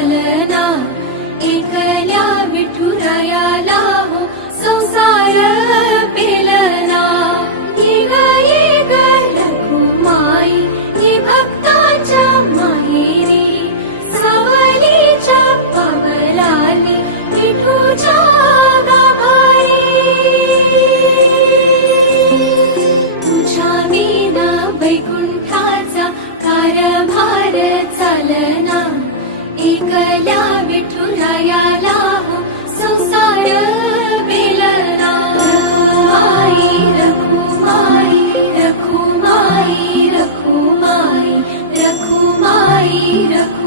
चालना, एकल्या विठुरायाला हो संसार पेलना। ये ग रखुमाई ही भक्ताच्या माहेरी, सावलीच्या पावलाली विठूच्या गाभारी। तुझ्या विना वैकुंठाचा कारभार चालना, एकल्या विठुरायाला हो संसार पेलना। रखुमाई रखुमाई रखुमाई रखुमाई रखुमाई रखुमाई।